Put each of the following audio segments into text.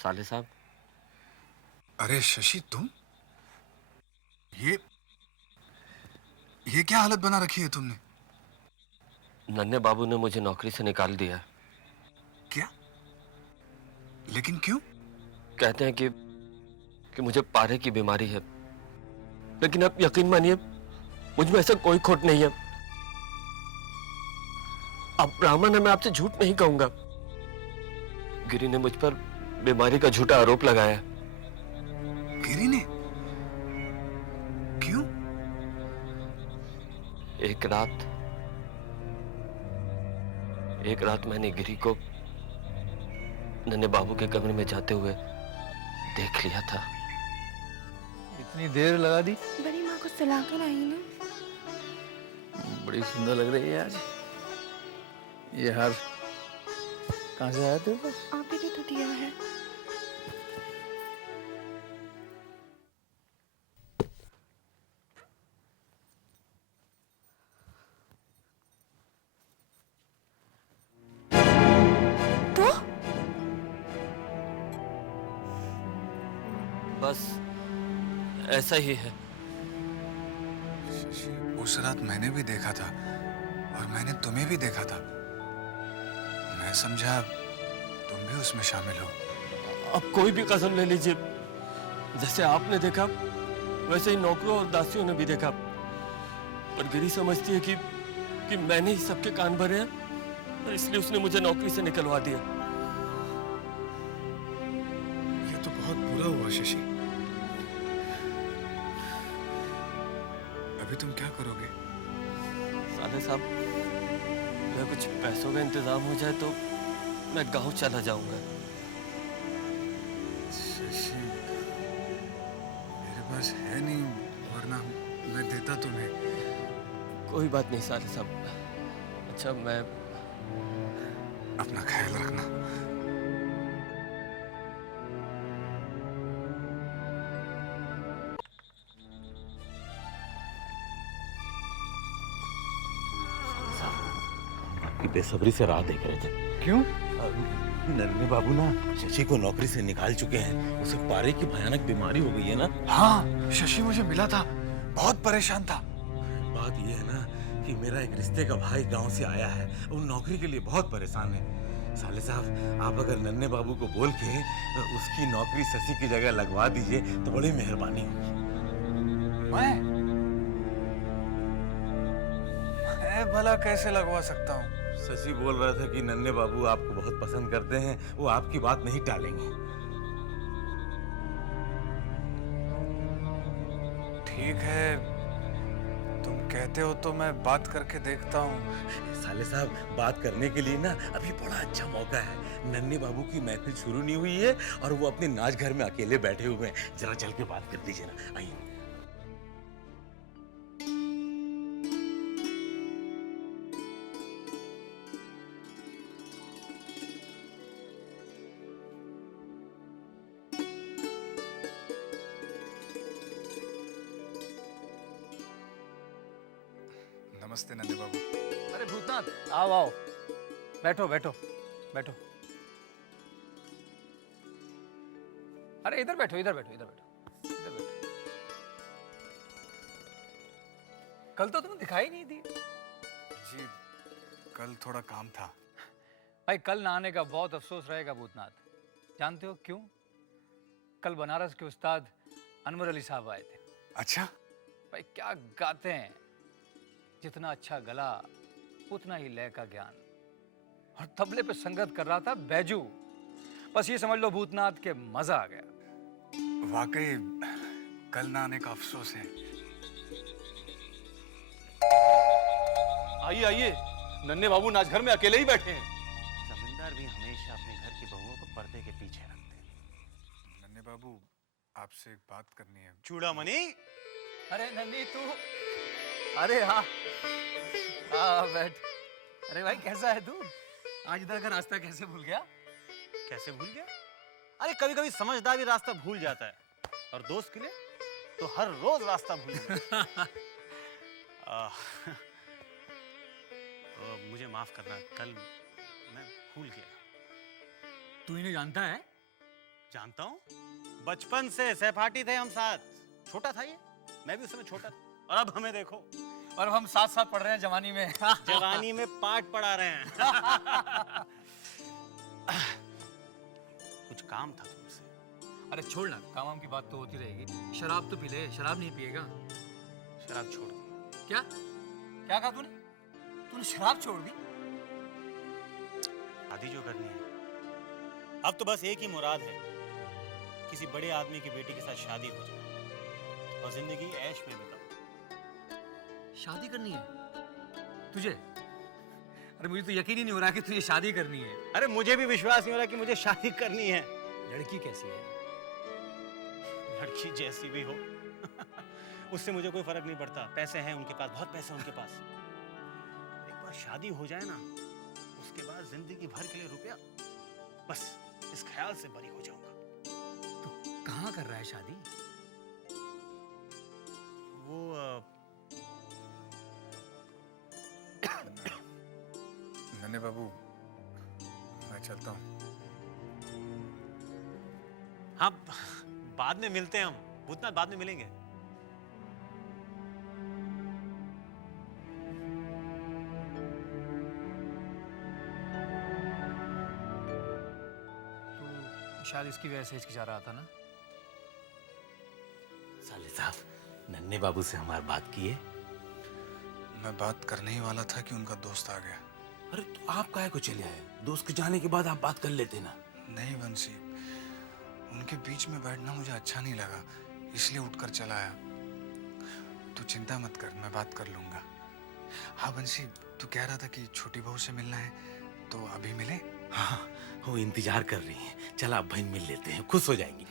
साले साहब। अरे शशि, तुम ये ये क्या हालत बना रखी है तुमने? नन्हे बाबू ने मुझे नौकरी से निकाल दिया है। क्या? लेकिन क्यों? कहते हैं कि मुझे पारे की बीमारी है, लेकिन आप यकीन मानिए मुझ में ऐसा कोई खोट नहीं है। अब ब्राह्मण है, मैं आपसे झूठ नहीं कहूंगा। गिरी ने मुझ पर बीमारी का झूठा आरोप लगाया है। गिरी ने? क्यों? एक रात मैंने गिरी को नन्हे बाबू के कमरे में जाते हुए देख लिया था। इतनी देर लगा दी? बड़ी माँ को सुलाकर आई ना। बड़ी सुंदर लग रही है आज। ये हार कहाँ से आया तेरे पास? आप ही ने तो दिया है। तो बस ऐसा ही है। शशि, उस रात मैंने भी देखा था और मैंने तुम्हें भी देखा था। मैं समझा तुम भी उसमें शामिल हो। अब कोई भी कसम ले लीजिए, जैसे आपने देखा वैसे ही नौकरों और दासियों ने भी देखा। पर गिरी समझती है कि मैंने ही सबके कान भरे हैं और इसलिए उसने मुझे नौकरी से निकलवा दिया। ये तो बहुत बुरा हुआ शशि। अभी तुम क्या करोगे? साले साहब, अगर कुछ पैसों का इंतजाम हो जाए तो मैं गांव चला जाऊंगा। शशि, मेरे पास है नहीं, वरना मैं देता तुम्हें। कोई बात नहीं साले साहब। अच्छा, मैं अपना ख्याल रखना। आपकी बेसब्री से राह देख रहे थे। क्यों? नन्हे बाबू ना शशि को नौकरी से निकाल चुके हैं। उसे पारे की भयानक बीमारी हो गई है ना। हाँ, शशि मुझे मिला था, बहुत परेशान था। बात ये है ना कि मेरा एक रिश्ते का भाई गांव से आया है, वो नौकरी के लिए बहुत परेशान है। साले साहब, आप अगर नन्हे बाबू को बोल के उसकी नौकरी शशि की जगह लगवा दीजिए तो बड़ी मेहरबानी होगी। मैं भला कैसे लगवा सकता हूँ? शशि बोल रहा था कि नन्हे बाबू आपको बहुत पसंद करते हैं, वो आपकी बात नहीं टालेंगे। ठीक है, तुम कहते हो तो मैं बात करके देखता हूँ। साले साहब, बात करने के लिए ना अभी बड़ा अच्छा मौका है। नन्हे बाबू की महफिल शुरू नहीं हुई है और वो अपने नाच घर में अकेले बैठे हुए हैं। जरा चल के बात कर दीजिए ना, आइए। नमस्ते नन्हे बाबू। अरे भूतनाथ, आओ आओ, बैठो बैठो बैठो। अरे इधर बैठो, इधर बैठो, इधर बैठो, इधर बैठो। कल तो तुम दिखाई नहीं दी। जी, कल थोड़ा काम था। भाई, कल ना आने का बहुत अफसोस रहेगा भूतनाथ। जानते हो क्यों? कल बनारस के उस्ताद अनवर अली साहब आए थे। अच्छा? भाई क्या गाते हैं! जितना अच्छा गला उतना ही लय का ज्ञान। और तबले पे संगत कर रहा था बैजू। बस ये समझ लो भूतनाथ के मजा आ गया। वाकई कल ना आने का अफसोस है। आइए आइए, नन्हे बाबू नाचघर में अकेले ही बैठे हैं। जमींदार भी हमेशा अपने घर की बहुओं को पर्दे के पीछे रखते हैं। नन्हे बाबू, आपसे एक बात करनी है। चूड़ामणि, अरे नन्ही तू, अरे हाँ हाँ बैठ। अरे भाई कैसा है तू? आज इधर का रास्ता कैसे भूल गया? कैसे भूल गया? अरे कभी कभी समझदार भी रास्ता भूल जाता है, और दोस्त के लिए तो हर रोज रास्ता भूल जाता है। मुझे माफ करना, कल मैं भूल गया। तू इन्हें जानता है? जानता हूँ, बचपन से सहपाठी थे हम साथ। छोटा था ये, मैं भी उस समय छोटा था, और अब हमें देखो, और अब हम साथ साथ पढ़ रहे हैं जवानी में। जवानी में पाठ पढ़ा रहे हैं। कुछ काम था तुमसे। अरे छोड़ ना, काम की बात तो होती रहेगी। शराब तो पी ले, शराब नहीं पिएगा? शराब छोड़ दी। क्या क्या कहा तूने शराब छोड़ दी? शादी जो करनी है, अब तो बस एक ही मुराद है, किसी बड़े आदमी की बेटी के साथ शादी हो जाए और जिंदगी ऐश में बिताओ। शादी करनी है तुझे? अरे मुझे तो यकीन ही नहीं हो रहा कि तुझे शादी करनी है। अरे मुझे भी विश्वास नहीं हो रहा कि मुझे शादी करनी है। लड़की कैसी है? लड़की जैसी भी हो, उससे मुझे कोई फर्क नहीं पड़ता। पैसे हैं उनके पास, बहुत पैसे हैं उनके पास। एक बार शादी हो जाए ना, उसके बाद जिंदगी भर के लिए रुपया, बस इस ख्याल से बरी हो जाऊंगा। तो कहाँ कर रहा है शादी? वो नन्हे बाबू, मैं चलता हूँ। हाँ, बाद में मिलते हैं हम, भूतनाथ, बाद में मिलेंगे। तो शायद इसकी वजह से हिचकिचा रहा था ना? साले साहब, नन्हे बाबू से हमारी बात की है? मैं बात करने ही वाला था कि उनका दोस्त आ गया। अरे तो आप काहे को चले आए? दोस्त के जाने के बाद आप बात कर लेते ना। नहीं बंसी, उनके बीच में बैठना मुझे अच्छा नहीं लगा, इसलिए उठकर चला आया। तू चिंता मत कर, मैं बात कर लूंगा। हाँ बंसी, तू कह रहा था कि छोटी बहू से मिलना है, तो अभी मिले? हाँ, वो इंतजार कर रही हैं। चल आप बहन मिल लेते हैं, खुश हो जाएंगी।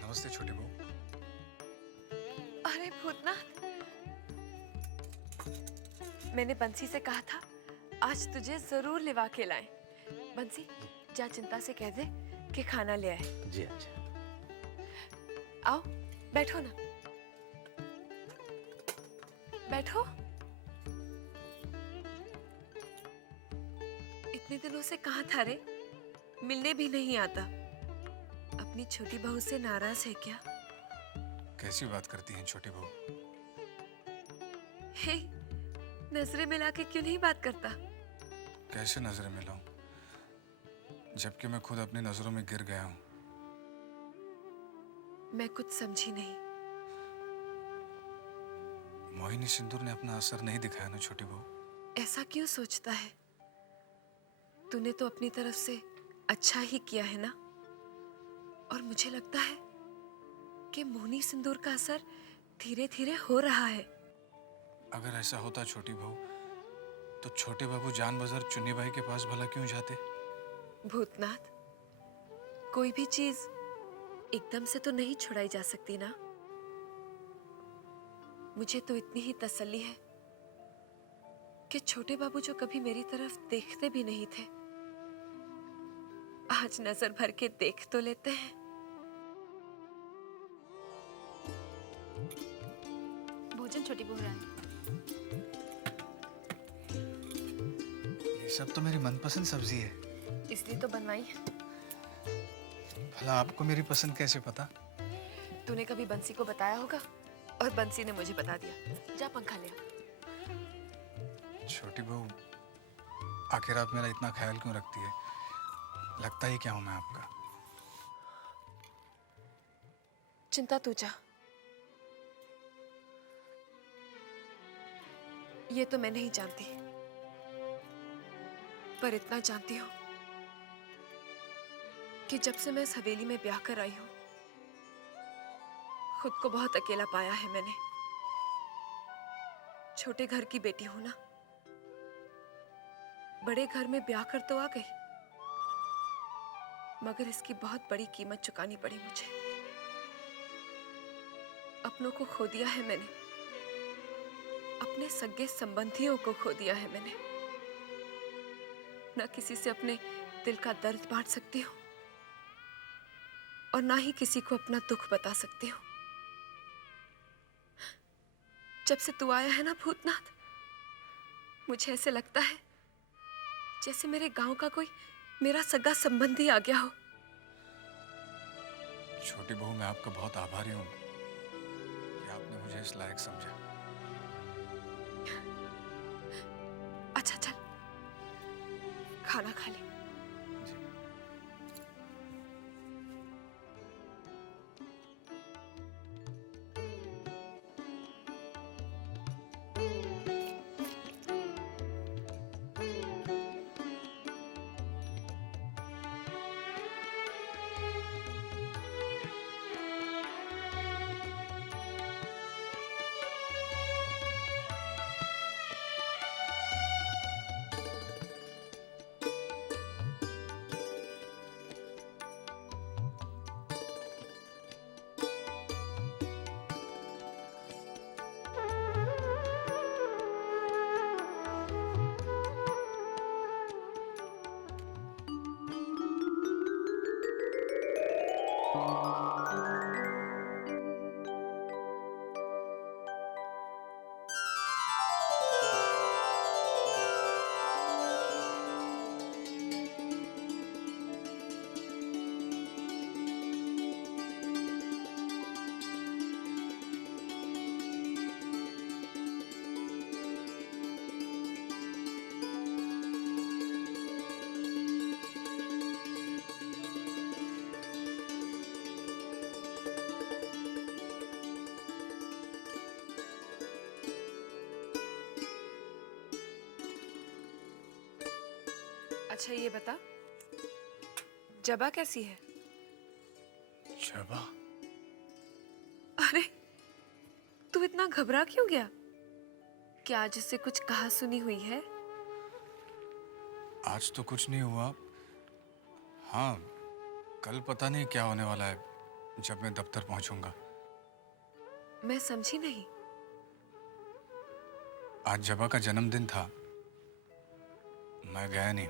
नमस्ते छोटी बहू। अरे भूतनाथ, मैंने बंसी से कहा था आज तुझे जरूर लिवा के लाएं। बंसी, जा चिंता से कह दे कि खाना ले आए। जी अच्छा। आओ बैठो ना, बैठो। इतने दिनों से कहाँ था रे? मिलने भी नहीं आता। अपनी छोटी बहू से नाराज है क्या? कैसी बात करती हैं छोटी बहू? हे, नजरें मिला के क्यों नहीं बात करता? कैसे नजरें मिलाऊं, जबकि मैं खुद अपनी नजरों में गिर गया हूं। मैं कुछ समझी नहीं। मोहिनी सिंदूर ने अपना असर नहीं दिखाया ना छोटी बहू? ऐसा क्यों सोचता है? तूने तो अपनी तरफ से अच्छा ही किया है ना? और मुझे लगता है कि मोहिनी सिंदूर का असर धीरे धीरे हो रहा है। अगर ऐसा होता छोटी बहू, तो छोटे बाबू जान बजर चुन्नी बाई के पास भला क्यों जाते? भूतनाथ, कोई भी चीज एकदम से तो नहीं छुड़ाई जा सकती ना। मुझे तो इतनी ही तसल्ली है कि छोटे बाबू जो कभी मेरी तरफ देखते भी नहीं थे, आज नजर भर के देख तो लेते हैं। भोजन छोटी बहू रानी। ये सब तो मेरी मनपसंद सब्जी है। इसलिए तो बनवाई है। भला आपको मेरी पसंद कैसे पता? तूने कभी बंसी को बताया होगा और बंसी ने मुझे बता दिया। जा पंखा ले आ। छोटी बहू, आखिर आप मेरा इतना ख्याल क्यों रखती है? लगता ही क्या हूं मैं आपका? चिंता तू जा। ये तो मैं नहीं जानती, पर इतना जानती हूँ कि जब से मैं इस हवेली में ब्याह कर आई हूं, खुद को बहुत अकेला पाया है मैंने। छोटे घर की बेटी हूं ना, बड़े घर में ब्याह कर तो आ गई, मगर इसकी बहुत बड़ी कीमत चुकानी पड़ी मुझे। अपनों को खो दिया है मैंने, अपने सगे संबंधियों को खो दिया है मैंने। ना किसी से अपने दिल का दर्द बांट सकती हूँ और ना ही किसी को अपना दुख बता सकती हूँ। जब से तू आया है ना भूतनाथ, मुझे ऐसे लगता है जैसे मेरे गांव का कोई मेरा सगा संबंधी आ गया हो। छोटी बहू, मैं आपका बहुत आभारी हूँ कि आपने मुझे इस लायक समझा। अच्छा चल, खाना खा ले। जी। अच्छा ये बता, जबा कैसी है? जबा? अरे तू इतना घबरा क्यों गया? क्या आज उससे कुछ कहा सुनी हुई है? आज तो कुछ नहीं हुआ। हाँ, कल पता नहीं क्या होने वाला है जब मैं दफ्तर पहुंचूंगा। मैं समझी नहीं। आज जबा का जन्मदिन था, मैं गया नहीं।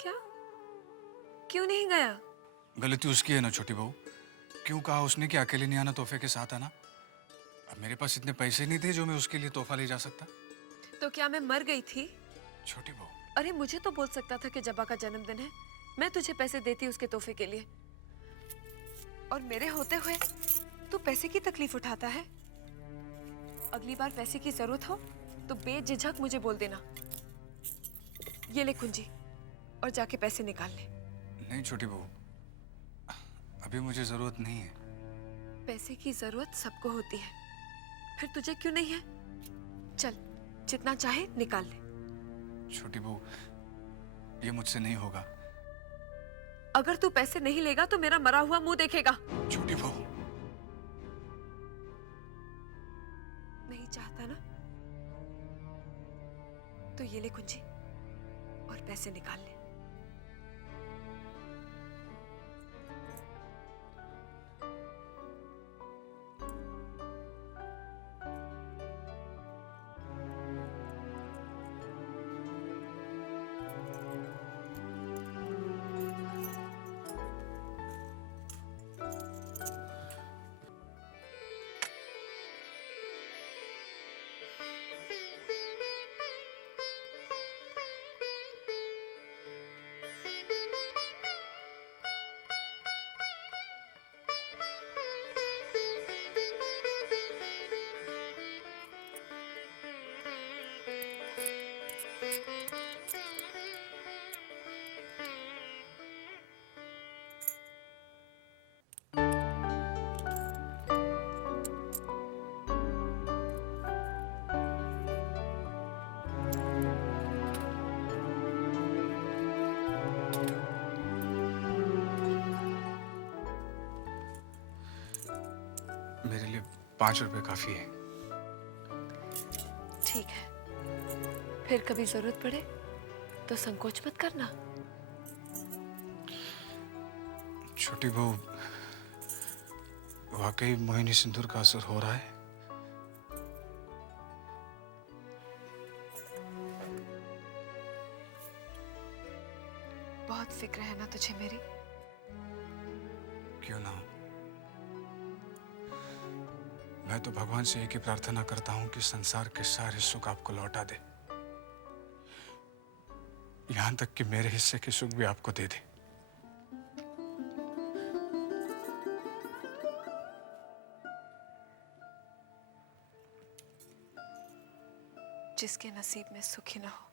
क्या? क्यों नहीं गया? गलती उसकी है ना छोटी बहू। क्यों कहा उसने कि अकेले नहीं आना, तोहफे के साथ आना? अब मेरे पास इतने पैसे नहीं थे जो मैं उसके लिए तोहफा ले जा सकता। तो क्या मैं मर गई थी? छोटी बहू, अरे मुझे तो बोल सकता था कि जबा का जन्मदिन है, मैं तुझे पैसे देती उसके तोहफे के लिए। और मेरे होते हुए तू पैसे की तकलीफ उठाता है। अगली बार पैसे की जरूरत हो तो बेझिझक मुझे बोल देना। ये ले कुंजी और जाके पैसे निकाल ले। नहीं छोटी बहू, अभी मुझे जरूरत नहीं है। पैसे की जरूरत सबको होती है, फिर तुझे क्यों नहीं है? चल, जितना चाहे निकाल ले। छोटी बहू, ये मुझसे नहीं होगा। अगर तू पैसे नहीं लेगा तो मेरा मरा हुआ मुंह देखेगा। छोटी बहू, नहीं चाहता ना? तो ये ले कुंजी और पैसे निकाल ले। मेरे लिए 5 रुपए काफी है। ठीक है, फिर कभी जरूरत पड़े तो संकोच मत करना। छोटी बहू, वाकई मोहिनी सिंदूर का असर हो रहा है। बहुत फिक्र है ना तुझे मेरी? क्यों ना हो? मैं तो भगवान से एक ही प्रार्थना करता हूं कि संसार के सारे सुख आपको लौटा दे। यहाँ तक कि मेरे हिस्से के सुख भी आपको दे दे। जिसके नसीब में सुख ही ना हो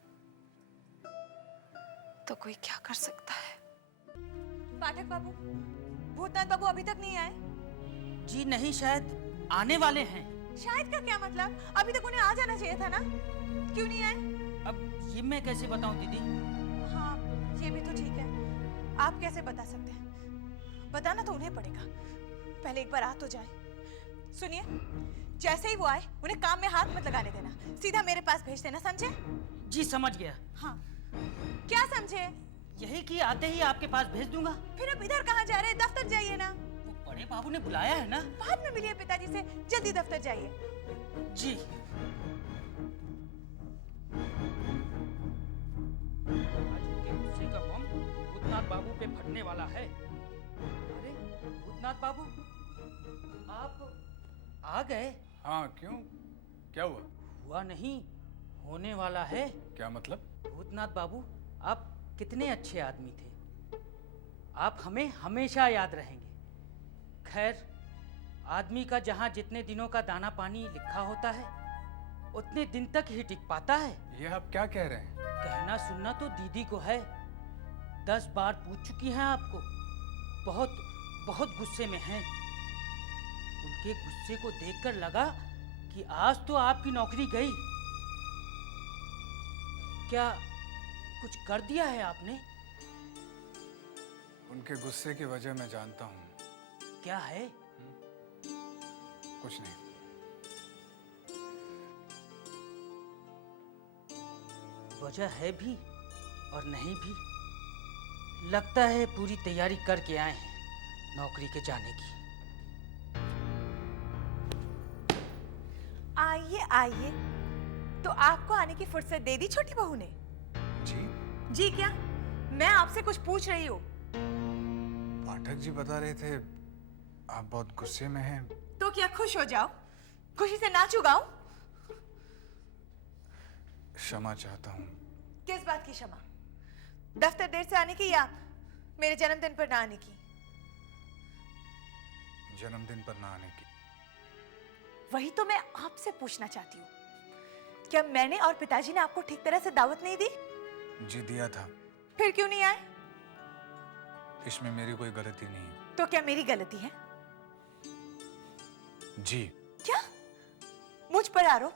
तो कोई क्या कर सकता है। पाठक बाबू, भूतनाथ बाबू अभी तक नहीं आए। जी नहीं, शायद आने वाले हैं। शायद का क्या मतलब? अभी तक उन्हें आ जाना चाहिए था ना। क्यों नहीं आए? अब ये मैं कैसे बताऊं दीदी? हाँ, ये भी तो ठीक है। आप कैसे बता सकते हैं? बताना तो उन्हें पड़ेगा। पहले एक बार आ तो जाए। सुनिए, जैसे ही वो आए उन्हें काम में हाथ मत लगाने देना, सीधा मेरे पास भेज देना, समझे? जी समझ गया। हाँ, क्या समझे? यही कि आते ही आपके पास भेज दूंगा। फिर अब इधर कहाँ जा रहे हैं? दफ्तर जाइए ना। वो बड़े बाबू ने बुलाया है ना। बाद में मिलिए पिताजी से, जल्दी दफ्तर जाइए। जी। आज उनके गुस्से का बम भूतनाथ बाबू पे फटने वाला है। अरे भूतनाथ बाबू, आप आ गए? हाँ, क्यों? क्या हुआ? हुआ नहीं, होने वाला है। क्या मतलब? भूतनाथ बाबू, आप कितने अच्छे आदमी थे। आप हमें हमेशा याद रहेंगे। खैर, आदमी का जहाँ जितने दिनों का दाना पानी लिखा होता है उतने दिन तक ही टिक पाता है। ये आप क्या कह रहे हैं? कहना सुनना तो दीदी को है। 10 बार पूछ चुकी हैं आपको। बहुत बहुत गुस्से में हैं। उनके गुस्से को देखकर लगा कि आज तो आपकी नौकरी गई। क्या कुछ कर दिया है आपने? उनके गुस्से की वजह मैं जानता हूँ। क्या है? कुछ नहीं। वजह है भी और नहीं भी। लगता है पूरी तैयारी करके आए हैं नौकरी के जाने की। आइए आइए। तो आपको आने की फुर्सत दे दी छोटी बहू ने? जी? जी क्या? मैं आपसे कुछ पूछ रही हूँ। पाठक जी बता रहे थे आप बहुत गुस्से में हैं। तो क्या खुश हो जाओ? खुशी से नाच उगाऊं? क्षमा चाहता हूँ। किस बात की क्षमा? दफ्तर देर से आने की या मेरे जन्मदिन पर ना आने की? जन्मदिन पर ना आने की। वही तो मैं आपसे पूछना चाहती हूँ। क्या मैंने और पिताजी ने आपको ठीक तरह से दावत नहीं दी? जी दिया था। फिर क्यों नहीं आए? इसमें मेरी कोई गलती नहीं है। तो क्या मेरी गलती है? जी। क्या? मुझ पर आरोप?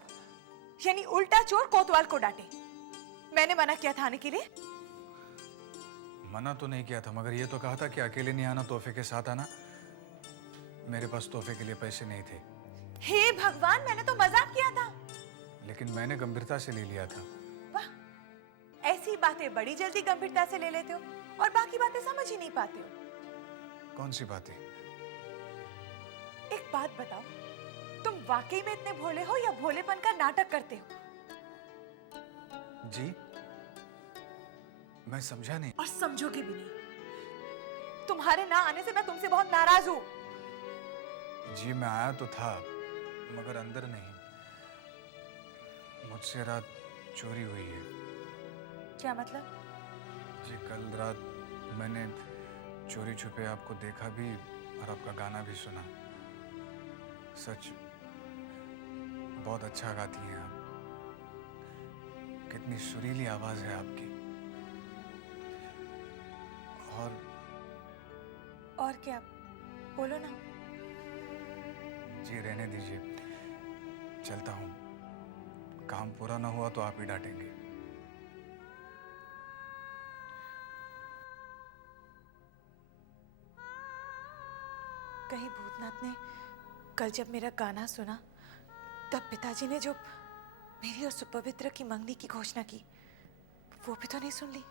यानी उल्टा चोर कोतवाल को डांटे। मैंने मना किया था आने के लिए? मना तो नहीं किया था, मगर ये तो कहा था कि अकेले नहीं आना, तोहफे के साथ आना। मेरे पास तोहफे के लिए पैसे नहीं थे। हे भगवान, मैंने तो मजाक किया था। लेकिन मैंने गंभीरता से ले लिया था। वाह, ऐसी बातें बड़ी जल्दी गंभीरता से ले लेते हो और बाकी बातें समझ ही नहीं पाते हो। कौन सी बातें? एक बात बताओ, तुम वाकई में इतने भोले हो या भोलेपन का नाटक करते हो? जी? मैं समझा नहीं। और समझोगे भी नहीं। तुम्हारे ना आने से मैं तुमसे बहुत नाराज हूँ। जी मैं आया तो था, मगर अंदर नहीं। मुझसे रात चोरी हुई है। क्या मतलब? जी कल रात मैंने चोरी छुपे आपको देखा भी और आपका गाना भी सुना। सच बहुत अच्छा गाती हैं आप। कितनी सुरीली आवाज है आपकी। और क्या? बोलो ना। जी रहने दीजिए, चलता हूँ। काम पूरा ना हुआ तो आप ही डांटेंगे। कहीं भूतनाथ ने कल जब मेरा गाना सुना तब पिताजी ने जो मेरी और सुपवित्र की मंगनी की घोषणा की वो भी तो नहीं सुन ली?